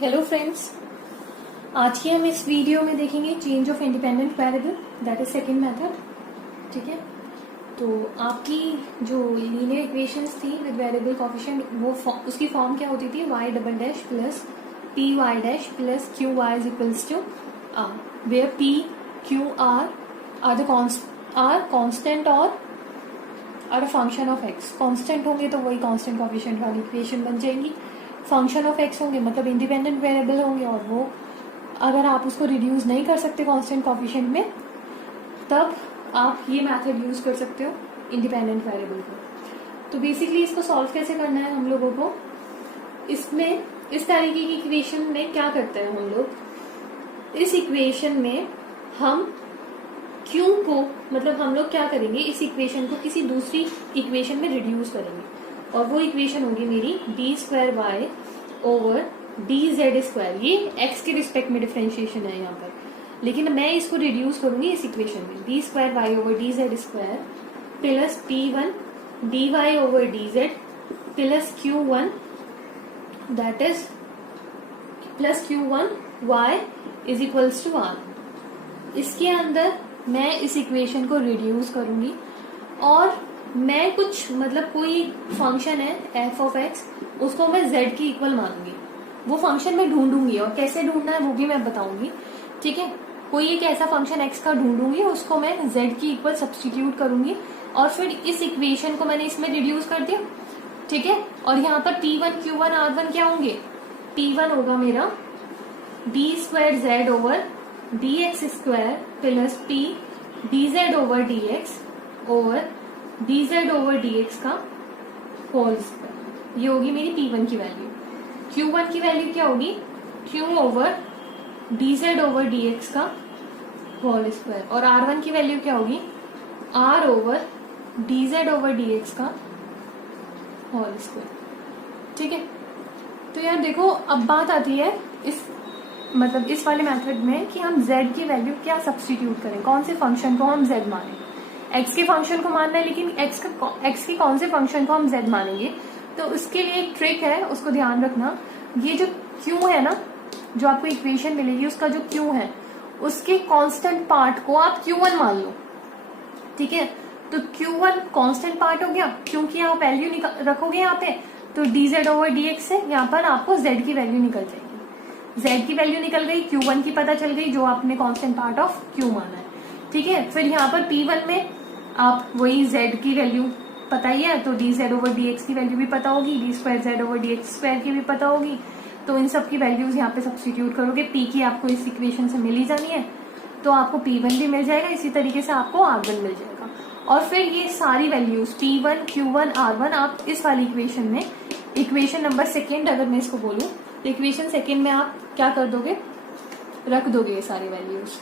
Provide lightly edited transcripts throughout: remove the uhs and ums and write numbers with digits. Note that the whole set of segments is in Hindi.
हेलो फ्रेंड्स, आज की हम इस वीडियो में देखेंगे change of independent variable, that is second method. ठीक है, तो आपकी जो लीनियर इक्वेशंस थी विद वेरिएबल कोफिशिएंट, वो उसकी फॉर्म क्या होती थी? y double dash plus p y dash plus q y is equals to r, where p q r the constant और r a function of x. Constant होंगे तो वही कांस्टेंट कोफिशिएंट वाली इक्वेशन बन जाएंगी। फंक्शन ऑफ एक्स होंगे मतलब इंडिपेंडेंट वेरिएबल होंगे, और वो अगर आप उसको रिड्यूस नहीं कर सकते कांस्टेंट कोफिशिएंट में, तब आप ये मेथड यूज कर सकते हो इंडिपेंडेंट वेरिएबल को। तो बेसिकली इसको सॉल्व कैसे करना है हम लोगों को, इसमें इस तरीके की इक्वेशन में क्या करते हैं हम लोग, इस इक्वेशन में हम क्यू को, मतलब हम लोग क्या करेंगे, इस इक्वेशन को किसी दूसरी इक्वेशन में रिड्यूस करेंगे, और वो इक्वेशन होगी मेरी d square y over d z square. ये एक्स के रिस्पेक्ट में डिफरेंशिएशन है यहाँ पर, लेकिन मैं इसको रिड्यूस करूंगी इस इक्वेशन में, d square y over d z square plus p one d y over d z plus q one, that is plus q one y is equals to r. इसके अंदर मैं इस इक्वेशन को रिड्यूस करूंगी और मैं कुछ, मतलब कोई फंक्शन है एफ ऑफ एक्स, उसको मैं जेड की इक्वल मानूंगी। वो फंक्शन मैं ढूंढूंगी, और कैसे ढूंढना है वो भी मैं बताऊंगी। ठीक है, कोई एक ऐसा फंक्शन एक्स का ढूंढूंगी, उसको मैं जेड की इक्वल सब्सटीट्यूट करूंगी, और फिर इस इक्वेशन को मैंने इसमें रिड्यूस कर दिया। ठीक है, और यहाँ पर P1 Q1 R1 क्या होंगे? P1 होगा मेरा D square Z over d x square plus P D Z over d x over d Z over d x का होल स्क्वायर। ये होगी मेरी P1 की वैल्यू। Q1 की वैल्यू क्या होगी? Q over d Z over d x का होल स्क्वायर। और R1 की वैल्यू क्या होगी? R over d Z over d x का होल स्क्वायर। ठीक है, तो यार देखो, अब बात आती है इस, मतलब इस वाले मेथड में कि हम z की वैल्यू क्या सब्स्टिट्यूट करें, कौन से फंक्शन को हम z माने। x के फंक्शन को मानना है, लेकिन x के कौन से फंक्शन को हम z मानेंगे, तो उसके लिए एक ट्रिक है, उसको ध्यान रखना। ये जो q है ना, जो आपको इक्वेशन मिलेगी, उसका जो q है, उसके कांस्टेंट पार्ट को आप q1 मान लो। ठीक है, तो q1 कांस्टेंट पार्ट हो गया, क्योंकि आप वैल्यू रखोगे यहाँ पे, तो dz ओवर dx से यहाँ पर आपको z की वैल्यू निकल जाएगी। z की वैल्यू निकल गई, q1 की पता चल गई, जो आपने कांस्टेंट पार्ट ऑफ q माना है। ठीक है, फिर यहाँ पर P1 में आप वही z की वैल्यू पता ही है, तो dz ओवर dx की वैल्यू भी पता होगी, D square Z over dx square की भी पता होगी। तो इन सब की वैल्यूज यहाँ पे सब्स्टिट्यूट करोगे, p की आपको इस इक्वेशन से मिल ही जानी है, तो आपको P1 भी मिल जाएगा, इसी तरीके से आपको R1 मिल जाएगा। और फिर ये सारी वैल्यूज P1 Q1 R1 आप इस वाली इक्वेशन में, इक्वेशन नंबर सेकेंड अगर मैं इसको बोलूं, तो इक्वेशन सेकेंड में आप क्या कर दोगे, रख दोगे ये सारी वैल्यूज।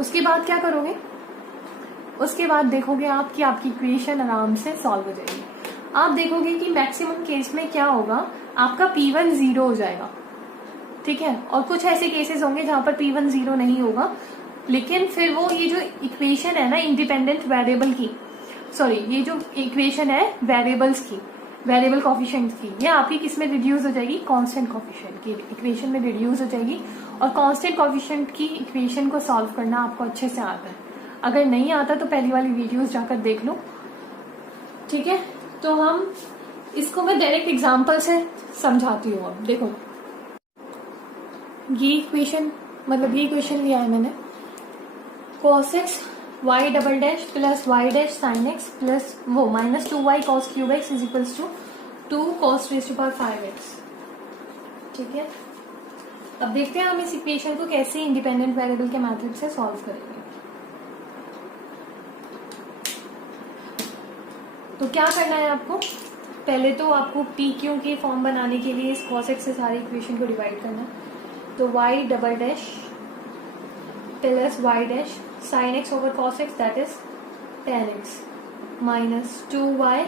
उसके बाद क्या करोगे, उसके बाद देखोगे आप कि आपकी इक्वेशन आराम से सॉल्व हो जाएगी। आप देखोगे कि मैक्सिमम केस में क्या होगा, आपका P1 0 हो जाएगा। ठीक है, और कुछ ऐसे केसेस होंगे जहां पर P1 0 नहीं होगा, लेकिन फिर वो ये जो इक्वेशन है ना इंडिपेंडेंट वेरिएबल की, सॉरी ये जो इक्वेशन है वेरिएबल्स की, वेरिएबल कोफिशिएंट की, ये आपकी किस में रिड्यूस हो जाएगी? कांस्टेंट कोफिशिएंट की इक्वेशन में रिड्यूस हो जाएगी। और कांस्टेंट कोफिशिएंट की इक्वेशन को सॉल्व करना आपको अच्छे से आता है। अगर नहीं आता तो पहली वाली वीडियोस जाकर देख लो। ठीक है, तो हम इसको मैं डायरेक्ट एग्जांपल से समझाती हूँ। अब देखो, ये इक्वेशन, मतलब ये इक्वेशन लिया है मैंने, cos x y double dash plus y dash sine x plus वो minus 2y cos cube x is equals to 2 cos raise to power 5x। ठीक है, अब देखते हैं हम इस इक्वेशन को कैसे इंडिपेंडेंट वेरिएबल के मेथड से सॉल्व करेंगे। तो क्या करना है आपको, पहले तो आपको पी क्यू के फॉर्म बनाने के लिए इस cos x से सारी इक्वेशन को डिवाइड करना है। तो y double dash plus y dash sine x over cos x, that is tan x minus 2y,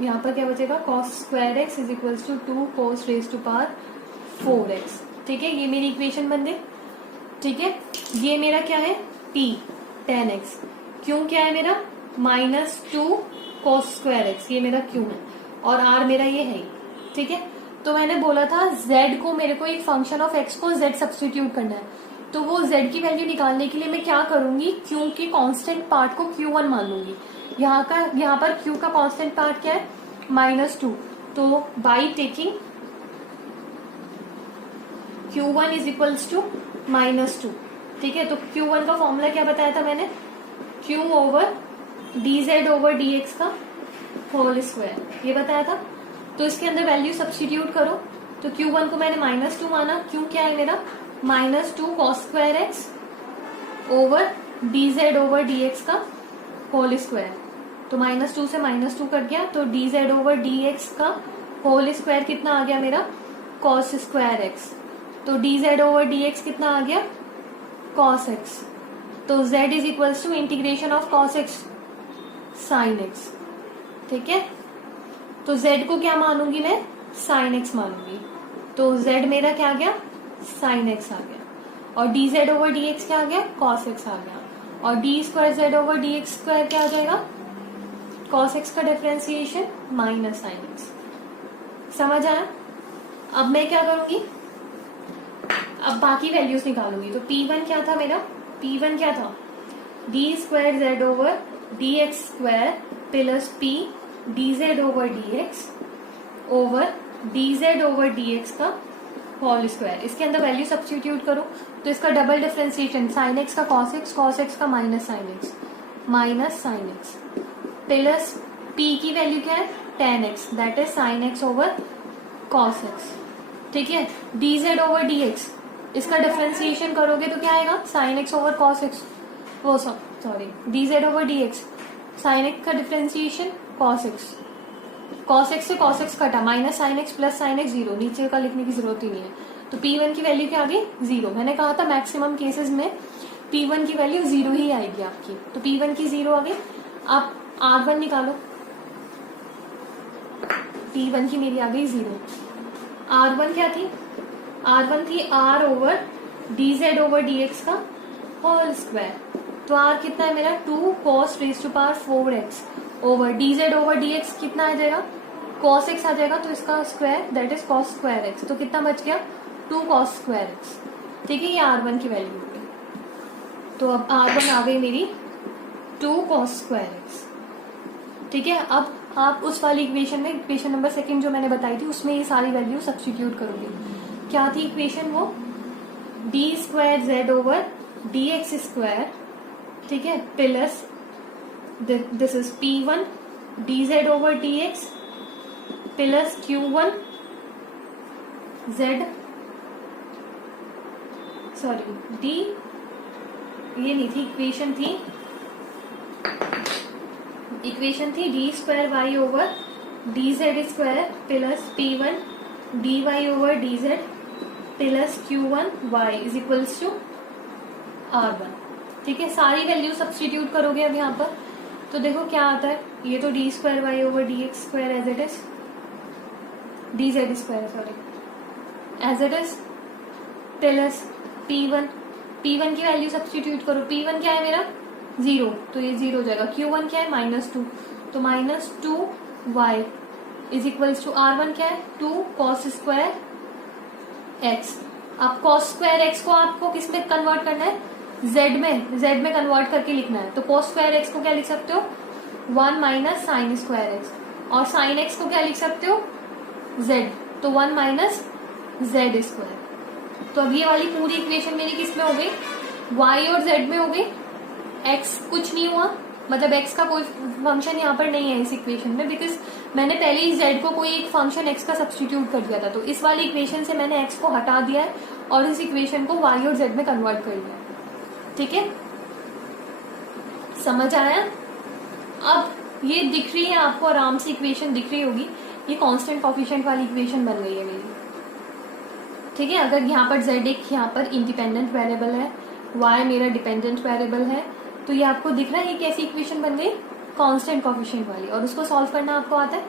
यहाँ पर क्या बचेगा, cos square x is equals to 2 cos raise to power 4x। ठीक है, ये मेरी इक्वेशन बन गई। ठीक है, ये मेरा क्या है, p tan x, क्यों क्या है मेरा माइनस 2 cos स्क्वायर x, ये मेरा क्यों है, और r मेरा ये है। ठीक है, तो मैंने बोला था z को मेरे को एक फंक्शन ऑफ x को z सब्स्टिट्यूट करना है, तो वो z की वैल्यू निकालने के लिए मैं क्या करूंगी, q के कांस्टेंट पार्ट को q1 मान लूंगी। यहाँ पर q का कांस्टेंट पार्ट क्या है, -2, तो by taking q1 is equals to -2, ठीक है। तो q1 का फॉर्मूला क्या बताया था मैंने, q over dz over dx का होल स्क्वायर, ये बताया था। तो इसके अंदर वैल्यू सब्स्टिट्यूट करो, तो q1 को मैंने -2 माना, q क्या है मेरा, -2 cos square x over dz over dx का होल स्क्वायर। तो -2 से -2 कट गया, तो dz ओवर dx का होल स्क्वायर कितना आ गया मेरा, cos स्क्वायर x। तो dz ओवर dx कितना आ गया, cos x। तो z is equals to integration of cos x sin x, ठीक है। तो z को क्या मानूंगी मैं, sin x मानूंगी, तो z मेरा क्या आ गया, sin x आ गया, और dz ओवर dx क्या आ गया, cos x आ गया, और d square z over dx square क्या आ जाएगा, cos x का डिफरेंशिएशन माइनस sin x। समझ आया। अब मैं क्या करूंगी, अब बाकी वैल्यूज निकालूंगी। तो p1 क्या था मेरा, p1 क्या था, d square z over dx square plus p dz over dx over dz over dx का होल स्क्वायर। इसके अंदर वैल्यू सब्स्टिट्यूट करो, तो इसका डबल डिफरेंशिएशन sin x का cos x का minus sin x plus p की वैल्यू क्या है, tan x, that is sin x over cos x, ठीक है। dz ओवर dx, इसका डिफरेंशिएशन करोगे तो क्या आएगा, sin x over cos x, वो sorry dz over dx, sin x का डिफरेंशिएशन cos x से cos x कटा, minus sin x plus sin x 0, नीचे का लिखने की जरूरत ही नहीं है। तो p1 की वैल्यू क्या आ गई, 0। मैंने कहा था मैक्सिमम केसेस में p1 की वैल्यू 0 ही आएगी आपकी, तो p1 की 0 आ गई। आप r1 निकालो, p1 की मेरी आ गई 0। r1 क्या थी, r1 थी r over dz over dx का होल स्क्वायर। तो r कितना है मेरा, 2 cos raise to power 4x over dz over dx कितना आ जाएगा, cos x आ जाएगा, तो इसका square that is cos square x। तो कितना बच गया, 2 cos स्क्वायर x, ठीक है। ये r1 की वैल्यू हो गई। तो अब r1 आ गई मेरी 2 cos स्क्वायर x, ठीक है। अब आप उस वाली इक्वेशन में, इक्वेशन नंबर 2 जो मैंने बताई थी, उसमें ये सारी वैल्यू सब्स्टिट्यूट करोगे। क्या थी इक्वेशन, वो d square z over dx square, ठीक है, plus this is p1 dz over dx plus q1 z, sorry d, ये नहीं थी इक्वेशन, थी d square y over dz square plus p1 dy over dz plus q1 y is equals to r1, ठीक है। सारी वैल्यू सब्स्टिट्यूट करोगे अब यहाँ पर, तो देखो क्या आता है, ये तो d square y over d x square as it is, dz square sorry as it is, plus p1 की वैल्यू सब्स्टिट्यूट करो। p1 क्या है मेरा, 0, तो ये 0 हो जाएगा। q1 क्या है, -2, तो -2y is equals to r1 क्या है, 2 cos स्क्वायर x। अब cos स्क्वायर x को आपको किस में कन्वर्ट करना है, z में कन्वर्ट करके लिखना है। तो cos स्क्वायर x को क्या लिख सकते हो, 1 माइनस साइन स्क्वायर x, और साइन x को क्या लिख सकते हो, z, तो 1 माइनस z स्क्वायर। तो अब ये वाली पूरी इक्वेशन मेरी किस में हो गई, y और z में हो गई, x कुछ नहीं हुआ, मतलब x का कोई फंक्शन यहाँ पर नहीं है इस इक्वेशन में, बिकॉज मैंने पहले ही z को कोई एक फंक्शन x का सब्स्टिट्यूट कर दिया था। तो इस वाली इक्वेशन से मैंने x को हटा दिया है और इस इक्वेशन को y और z में कन्वर्ट कर दिया, ठीक है। समझ आया। अब ये दिख रही है आपको, आराम से इक्वेशन दिख रही होगी, ये कांस्टेंट कोफिशिएंट वाली इक्वेशन बन गई है मेरी, ठीक है। अगर यहाँ पर z एक यहाँ पर इंडिपेंडेंट वेरिएबल है, y मेरा डिपेंडेंट वेरिएबल है, तो ये आपको दिख रहा है ये कैसी इक्वेशन बन गई, कांस्टेंट कोफिशिएंट वाली, और उसको सॉल्व करना आपको आता है,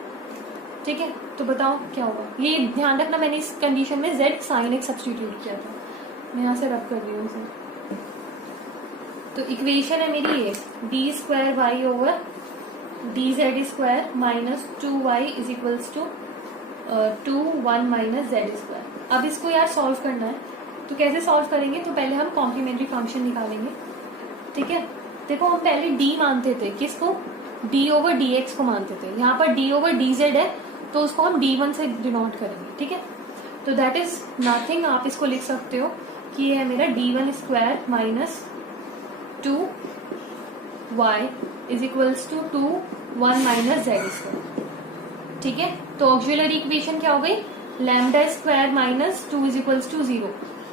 ठीक है। तो बताओ क्या होगा, ये ध्यान रखना मैंने इस कंडीशन में z sin x सब्स्टिट्यूट किया था, मैं यहाँ से रब कर रही हूँ इसे। तो इक्वेशन है मेरी ये, d square y over d z square minus 2y is equals to 2 1 minus z square. अब इसको यार सॉल्व करना है, तो कैसे सॉल्व करेंगे? तो पहले हम कॉम्प्लीमेंट्री फंक्शन निकालेंगे, ठीक है। देखो हम पहले d मानते थे, किसको? d ओवर डी एक्स को मानते थे। यहाँ पर d ओवर डी जेड है, तो उसको हम d1 से डिनोट करेंगे, ठीक है। तो दैट इज नथिंग, आप इसको लिख सकते हो कि ये है मेरा d1 square minus 2y is equals to 2 1 minus z square, ठीक है। तो ऑक्सिलरी इक्वेशन क्या हो गई? Lambda square minus 2 is equals to 0,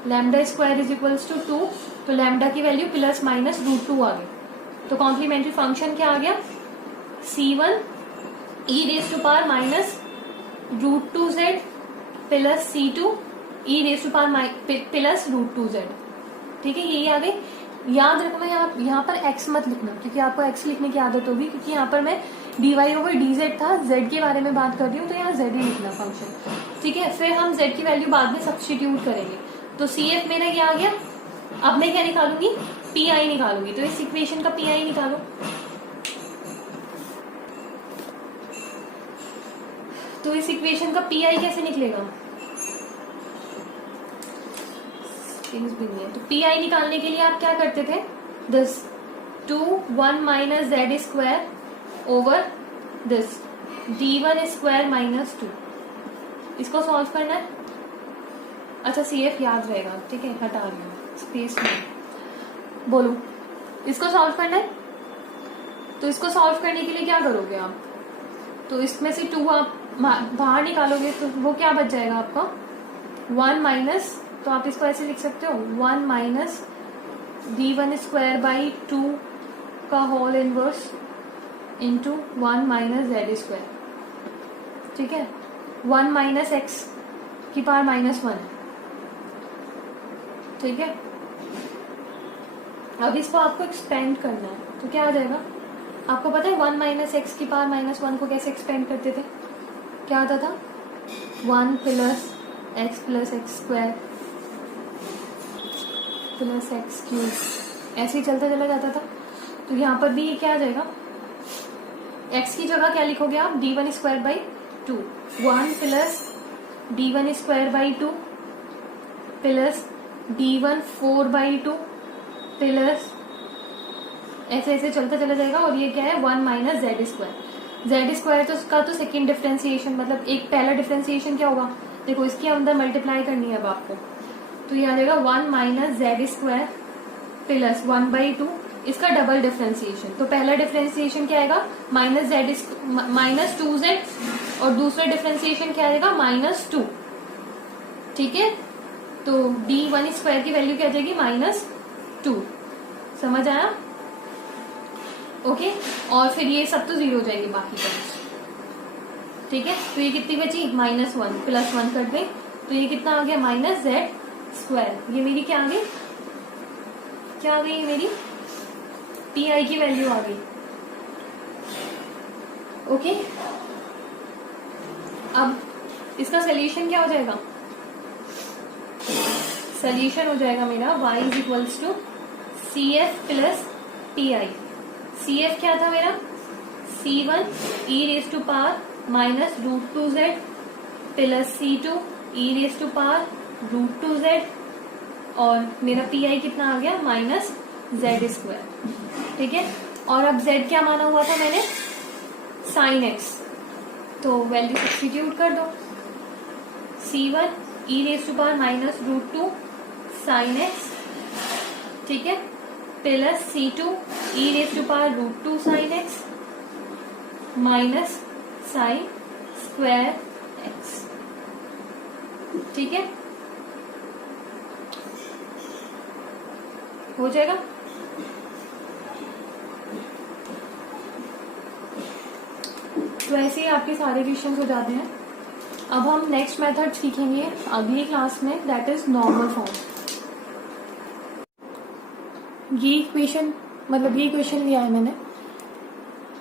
lambda square is equals to 2, तो लैम्डा की वैल्यू प्लस माइनस √2 आ गई। तो कॉम्प्लीमेंट्री फंक्शन क्या आ गया? c1 e raise to power minus √2z plus c2 e raise to power plus √2z, ठीक है। यही आ गई। याद रखना यहाँ पर x मत लिखना, क्योंकि आपको x लिखने की आदत होगी, क्योंकि यहाँ पर मैं dy ओवर dz था, z के बारे में बात कर रही हूँ, तो यहाँ z ही लिखना फंक्शन, ठीक है। फिर हम z की वैल्यू बाद में सब्स्टिट्यूट करेंगे। तो CF मेरा ये आ गया। अब मैं क्या निकालूंगी? PI निकालूंगी। तो इस इक्वेशन का PI निकालो। तो इस इक्वेशन का PI कैसे निकलेगा? भी नहीं है। तो PI निकालने के लिए आप क्या करते थे? This 2 1 minus z square over this d1 square minus 2, इसको सॉल्व करना है। अच्छा CF याद रहेगा, ठीक है, हटा रही हूँ स्पेस में। बोलो, इसको सॉल्व करना है। तो इसको सॉल्व करने के लिए क्या करोगे आप? तो इसमें से 2 आप बाहर निकालोगे, तो वो क्या बच जाएगा आपका? 1 माइनस, तो आप इसको ऐसे लिख सकते हो 1 माइनस d1 स्क्वायर बाई 2 का whole inverse into 1 minus z square, ठीक है। 1 माइनस एक्स की पावर माइनस 1 है, ठीक है। अब इसको आपको एक्सपेंड करना है, तो क्या आ जाएगा? आपको पता है 1 माइनस एक्स की पावर माइनस 1 को कैसे एक्सपेंड करते थे? क्या आता था? 1 plus x square plus x cube, ऐसे ही चलता चला जाता था। तो यहाँ पर भी ये क्या आ जाएगा? x की जगह क्या लिखोगे आप? d1 square by 2, 1 plus d1 square by 2 plus d1 4 by 2 plus ऐसे ऐसे चलता चला जाएगा। और ये क्या है? 1 minus z square. Z square तो उसका तो सेकेंड डिफरेंशिएशन, मतलब एक पहला डिफरेंशिएशन क्या होगा? देखो इसके अंदर मल्टीप्लाई करनी है अब आपको, तो ये आ जाएगा 1 minus z square plus 1 by 2, इसका डबल डिफरेंशिएशन। तो पहला डिफरेंशिएशन क्या आएगा? माइनस जेड माइनस 2z, और दूसरा डिफरेंशिएशन क्या आएगा? माइनस 2, ठीक है। तो d1 स्क्वायर की वैल्यू क्या आ जाएगी? माइनस 2। समझ आया? ओके। और फिर ये सब तो 0 हो जाएंगे बाकी टर्म्स, ठीक है। तो ये कितनी बची? माइनस 1 प्लस 1 कर दें, तो ये कितना आ गया? Minus z square. ये मेरी क्या आ गई? क्या आ गई? ये मेरी PI की वैल्यू आ गई। ओके। अब इसका सोल्यूशन क्या हो जाएगा? सोल्यूशन हो जाएगा मेरा y is equals to CF plus PI। CF क्या था मेरा? C1 e raise to power minus √2z plus C2 e raise to power √2z, और मेरा PI कितना आ गया? माइनस जेड स्क्वायर, ठीक है। और अब z क्या माना हुआ था मैंने? साइन x, तो वैल्यू सब्स्टिट्यूट कर दो। C1 e raise to power minus √2 sine x, ठीक है, plus C2 e raise to power √2 sine x minus sine square x, ठीक है। हो जाएगा। तो ऐसे ही आपके सारे क्वेश्चंस हो जाते हैं। अब हम नेक्स्ट मेथड सीखेंगे अगली क्लास में, दैट इज नॉर्मल फॉर्म। ये इक्वेशन, मतलब ये इक्वेशन लिया है मैंने,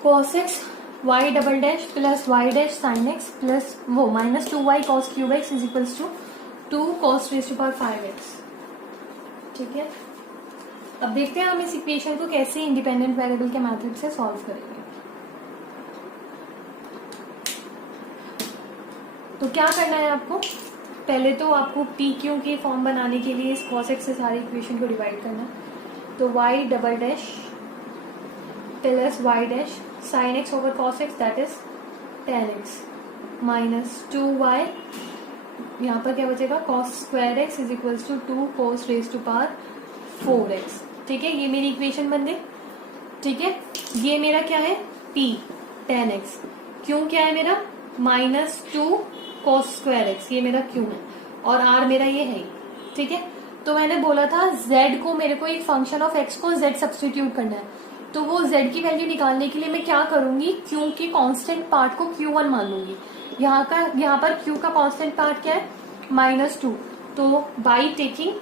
cos x y double dash plus y dash sine x plus वो minus 2y cos cube x is equals to 2 cos raise to power 5x, ठीक है। अब देखते हैं हम इस इक्वेशन को कैसे इंडिपेंडेंट वेरिएबल के मेथड से सॉल्व करेंगे। तो क्या करना है आपको, पहले तो आपको पी क्यू के फॉर्म बनाने के लिए इस cos x से सारी इक्वेशन को डिवाइड करना है। तो y double dash plus y dash sine x over cos x that is tan x minus 2y, यहाँ पर क्या बचेगा cos square x is equals to 2 cos raise to power 4x। ठीक है, ये मेरी इक्वेशन बन गई। ठीक है, ये मेरा क्या है p tan x, क्यों क्या है मेरा माइनस 2 cos स्क्वायर x, ये मेरा क्यों है, और r मेरा ये है। ठीक है, तो मैंने बोला था z को मेरे को एक फंक्शन ऑफ x को z सब्स्टिट्यूट करना है, तो वो z की वैल्यू निकालने के लिए मैं क्या करूंगी, q के कांस्टेंट पार्ट को q1 मान लूंगी। यहाँ पर q का कांस्टेंट पार्ट क्या है -2, तो by taking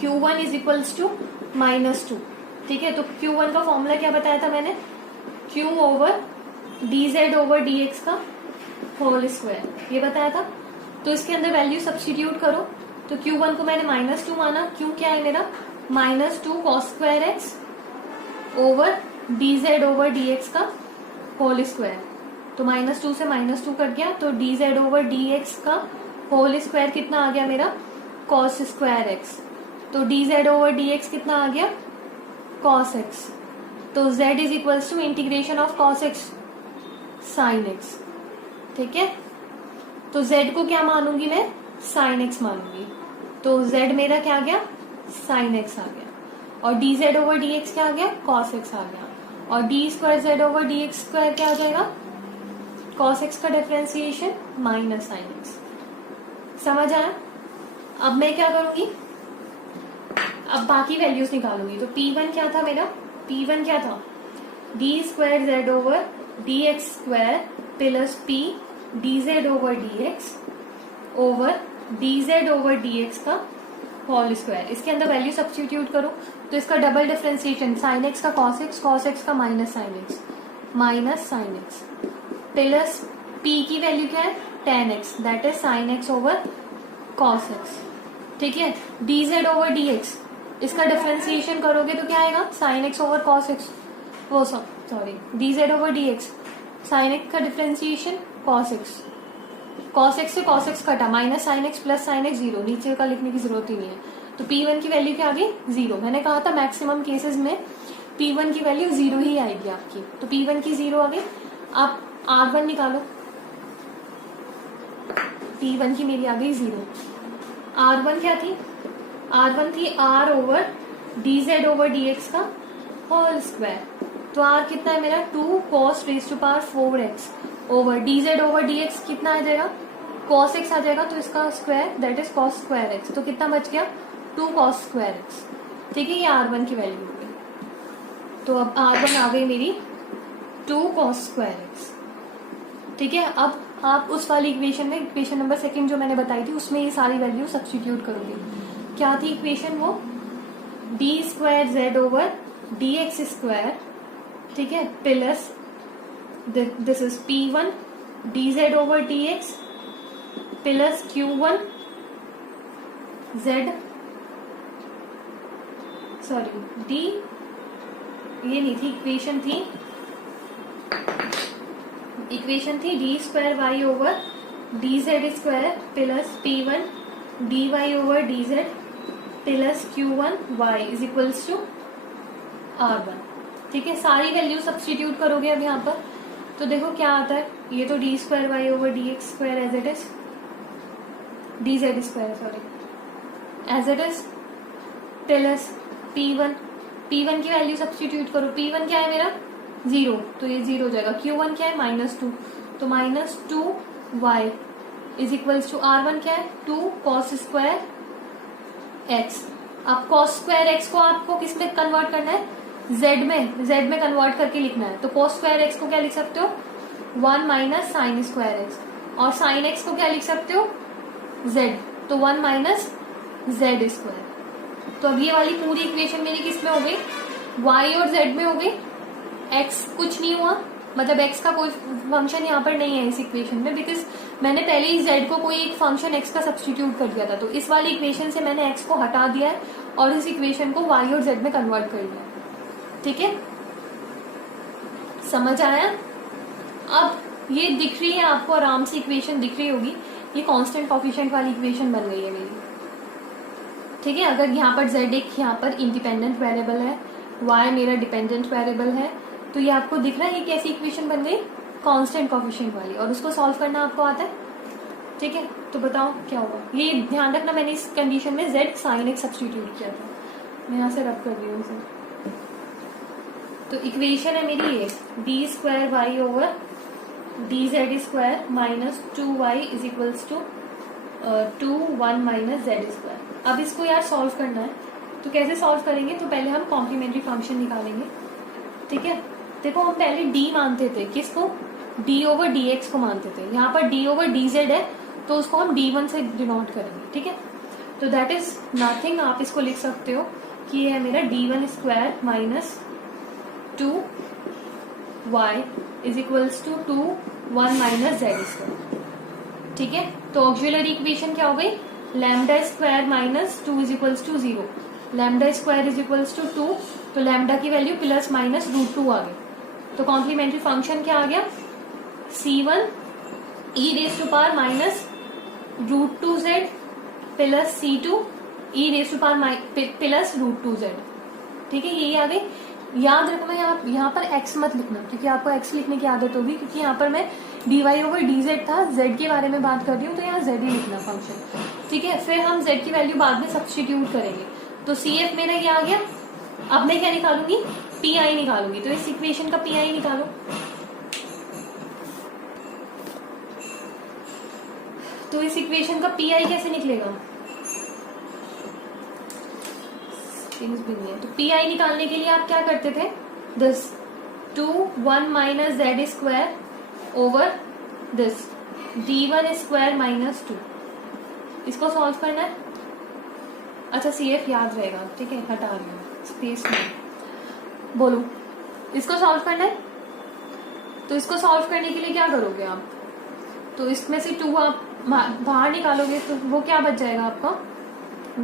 q1 is equals to -2। ठीक है, तो q1 का फॉर्मूला क्या बताया था मैंने, q over dz over dx का होल स्क्वायर, ये बताया था। तो इसके अंदर वैल्यू सब्स्टिट्यूट करो, तो q1 को मैंने -2 माना, q क्या है मेरा -2 cos square x over dz over dx का होल स्क्वायर, तो -2 से -2 कट गया, तो dz ओवर dx का होल स्क्वायर कितना आ गया मेरा cos स्क्वायर x, तो dz ओवर dx कितना आ गया cos x, तो z is equals to integration of cos x sin x। ठीक है, तो z को क्या मानूंगी मैं sin x मानूंगी, तो z मेरा क्या आ गया sin x आ गया, और dz ओवर dx क्या आ गया cos x आ गया, और d square z over dx square क्या आ जाएगा cos x का डिफरेंशिएशन माइनस sin x। समझ आया? अब मैं क्या करूंगी, अब बाकी वैल्यूज निकालूंगी। तो p1 क्या था मेरा, p1 क्या था d square z over dx square plus p dz over dx over dz over dx का होल स्क्वायर। इसके अंदर वैल्यू सब्स्टिट्यूट करो, तो इसका डबल डिफरेंशिएशन sin x का cos x का minus sin x plus p की वैल्यू क्या है tan x that is sin x over cos x। ठीक है, dz ओवर dx इसका डिफरेंशिएशन करोगे तो क्या आएगा sin x over cos x, वो sorry dz over dx sin x का डिफरेंशिएशन cos x से cos x कटा minus sin x plus sin x 0, नीचे का लिखने की जरूरत ही नहीं है। तो p1 की वैल्यू क्या आ गई 0। मैंने कहा था मैक्सिमम केसेस में p1 की वैल्यू 0 ही आएगी आपकी, तो p1 की 0 आ गई। आप r1 निकालो, p1 की मेरी आ गई 0। r1 क्या थी, r1 थी r over dz over dx का होल स्क्वायर, तो r कितना है मेरा 2 cos raise to power 4x over dz over dx कितना आ जाएगा cos x आ जाएगा, तो इसका square that is cos square x, तो कितना बच गया 2 cos स्क्वायर x। ठीक है, ये r1 की वैल्यू हो गई, तो अब r1 आ गई मेरी 2 cos स्क्वायर x। ठीक है, अब आप उस वाली इक्वेशन में इक्वेशन नंबर 2 जो मैंने बताई थी उसमें ये सारी वैल्यू सब्स्टिट्यूट करोगे। क्या थी इक्वेशन वो d square z over dx square, ठीक है, plus this is p1 dz over dx plus q1 z sorry d, ये नहीं थी इक्वेशन, थी d square y over dz square plus p1 dy over dz plus q1 y is equals to r1। ठीक है, सारी वैल्यू सब्स्टिट्यूट करोगे अब यहाँ पर, तो देखो क्या आता है, ये तो d square y over dx square as it is, dz square sorry as it is, plus p1 की वैल्यू सब्स्टिट्यूट करो, p1 क्या है मेरा 0, तो ये 0 हो जाएगा, q1 क्या है -2, तो -2y is equals to r1 क्या है 2 cos स्क्वायर x। अब cos स्क्वायर x को आपको किस में कन्वर्ट करना है z में कन्वर्ट करके लिखना है, तो cos स्क्वायर x को क्या लिख सकते हो 1 माइनस साइन स्क्वायर x, और साइन x को क्या लिख सकते हो z, तो 1 माइनस z स्क्वायर। तो अब ये वाली पूरी इक्वेशन मेरी किस में हो गई y और z में हो गई, x कुछ नहीं हुआ, मतलब x का कोई फंक्शन यहाँ पर नहीं है इस इक्वेशन में, बिकॉज मैंने पहले ही z को कोई एक फंक्शन x का सब्स्टिट्यूट कर दिया था, तो इस वाली इक्वेशन से मैंने x को हटा दिया है और इस इक्वेशन को y और z में कन्वर्ट कर दिया। ठीक है, समझ आया? अब ये दिख रही है आपको आराम से, इक्वेशन दिख रही होगी, ये कांस्टेंट कोफिशिएंट वाली इक्वेशन बन गई है मेरी। ठीक है, अगर यहाँ पर z एक यहाँ पर इंडिपेंडेंट वेरिएबल है, y मेरा डिपेंडेंट वेरिएबल है, तो ये आपको दिख रहा है ये कैसी इक्वेशन बन गई, कांस्टेंट कोफिशिएंट वाली, और उसको सॉल्व करना आपको आता है। ठीक है, तो बताओ क्या होगा। ये ध्यान रखना, मैंने इस कंडीशन में z sin x सब्स्टिट्यूट किया था, मैं यहाँ से रब कर रही हूँ इसे। तो इक्वेशन है मेरी ये d square y over d z square minus 2y is equals to 1 minus z square. अब इसको यार सॉल्व करना है, तो कैसे सॉल्व करेंगे, तो पहले हम कॉम्प्लीमेंट्री फंक्शन निकालेंगे। ठीक है, देखो हम पहले d मानते थे, किसको, d ओवर डी एक्स को मानते थे, यहाँ पर d ओवर डी जेड है तो उसको हम d1 से डिनोट करेंगे। ठीक है, तो दैट इज नथिंग, आप इसको लिख सकते हो कि ये है मेरा d1 square minus 2y is equals to 1 minus z square. ठीक है, तो ऑक्सिलरी इक्वेशन क्या हो गई, lambda square minus 2 is equals to 0, lambda square is equals to 2, तो लैम्डा की वैल्यू प्लस माइनस √2 आ गई। तो कॉम्प्लीमेंट्री फंक्शन क्या आ गया, c1 e raise to power minus √2z plus c2 e raise to power plus √2z। ठीक है, यही आ गई। याद रखना यहाँ पर x मत लिखना, क्योंकि आपको x लिखने की आदत होगी, क्योंकि यहाँ पर मैं dy ओवर dz था, z के बारे में बात कर रही हूँ, तो यहाँ z ही लिखना फंक्शन। ठीक है, फिर हम z की वैल्यू बाद में सब्स्टिट्यूट करेंगे। तो CF मेरा ये आ गया। अब मैं क्या निकालूंगी, PI निकालूंगी, तो इस इक्वेशन का PI निकालो। तो इस इक्वेशन का PI कैसे निकलेगा, भी नहीं है, तो PI निकालने के लिए आप क्या करते थे, this 1 minus z square over this d1 square minus 2, इसको सॉल्व करना है। अच्छा CF याद रहेगा, ठीक है, हटा रही हूँ स्पेस में, बोलो इसको सॉल्व करना है। तो इसको सॉल्व करने के लिए क्या करोगे आप, तो इसमें से 2 आप बाहर निकालोगे, तो वो क्या बच जाएगा आपका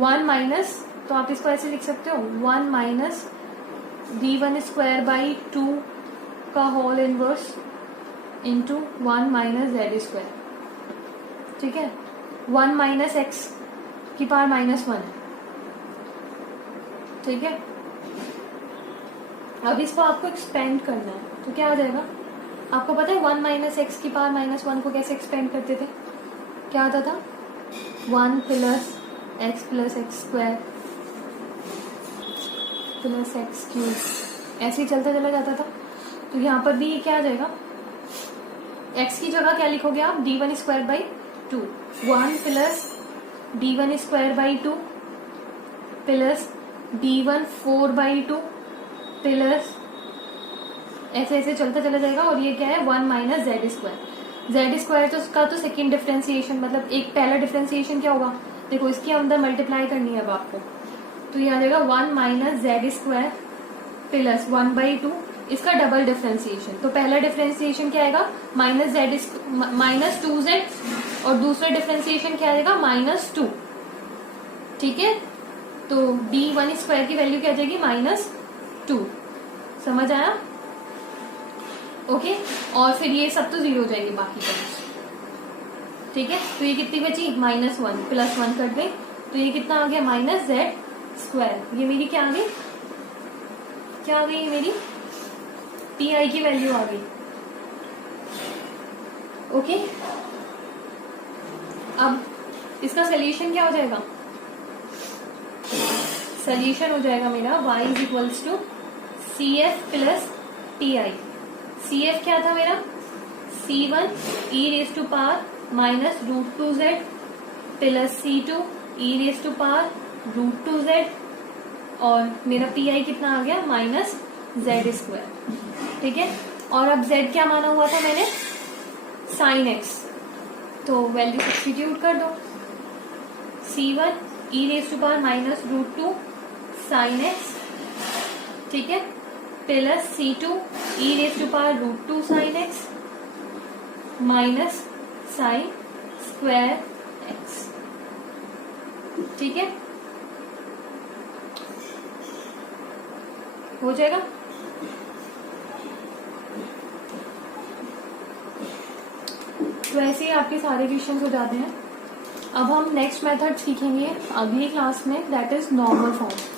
1 माइनस, तो आप इसको ऐसे लिख सकते हो 1 माइनस d1 स्क्वायर बाई 2 का whole inverse into 1 minus z square. ठीक है, 1 माइनस एक्स की पावर -1। ठीक है, अब इसको आपको एक्सपेंड करना है, तो क्या आ जाएगा, आपको पता है 1 माइनस एक्स की पावर -1 को कैसे एक्सपेंड करते थे, क्या आता था 1 plus x square plus x cube, ऐसे ही चलता चला जाता था। तो यहाँ पर भी ये क्या आ जाएगा, x की जगह क्या लिखोगे आप, d1 square by 2, 1 plus d1 square by 2 plus d1 4 by 2 plus ऐसे ऐसे चलता चला जाएगा, और ये क्या है 1 minus z square. Z square तो उसका तो सेकेंड डिफरेंशिएशन, मतलब एक पहला डिफरेंशिएशन क्या होगा, देखो इसके अंदर मल्टीप्लाई करनी है अब आपको, तो ये आ जाएगा 1 minus z square plus 1 by 2, इसका डबल डिफरेंशिएशन। तो पहला डिफरेंशिएशन क्या आएगा माइनस 2z, और दूसरा डिफरेंशिएशन क्या आएगा -2। ठीक है, तो d1 स्क्वायर की वैल्यू क्या आ जाएगी -2। समझ आया, ओके। और फिर ये सब तो 0 हो जाएंगे बाकी टर्म्स। ठीक है, तो ये कितनी बची -1 प्लस 1 कट गई, तो ये कितना आ गया माइनस जेड स्क्वायर। ये मेरी क्या आ गई, क्या आ गई, ये मेरी PI की वैल्यू आ गई। ओके, अब इसका सोल्यूशन क्या हो जाएगा, सोल्यूशन हो जाएगा मेरा y is equals to CF plus PI। CF क्या था मेरा, C1 e raise to power minus √2z plus C2 e raise to power √2z, और मेरा PI कितना आ गया -z स्क्वायर। ठीक है, और अब z क्या माना हुआ था मैंने, sin x, तो वैल्यू सब्स्टिट्यूट कर दो, C1 e raise to power minus √2 sin x, ठीक है, plus C2 e raise to power √2 sin x minus sine square x। ठीक है, हो जाएगा। वैसे ही आपके सारे क्वेश्चंस हो जाते हैं। अब हम नेक्स्ट मेथड सीखेंगे अगली क्लास में, दैट इज नॉर्मल फॉर्म।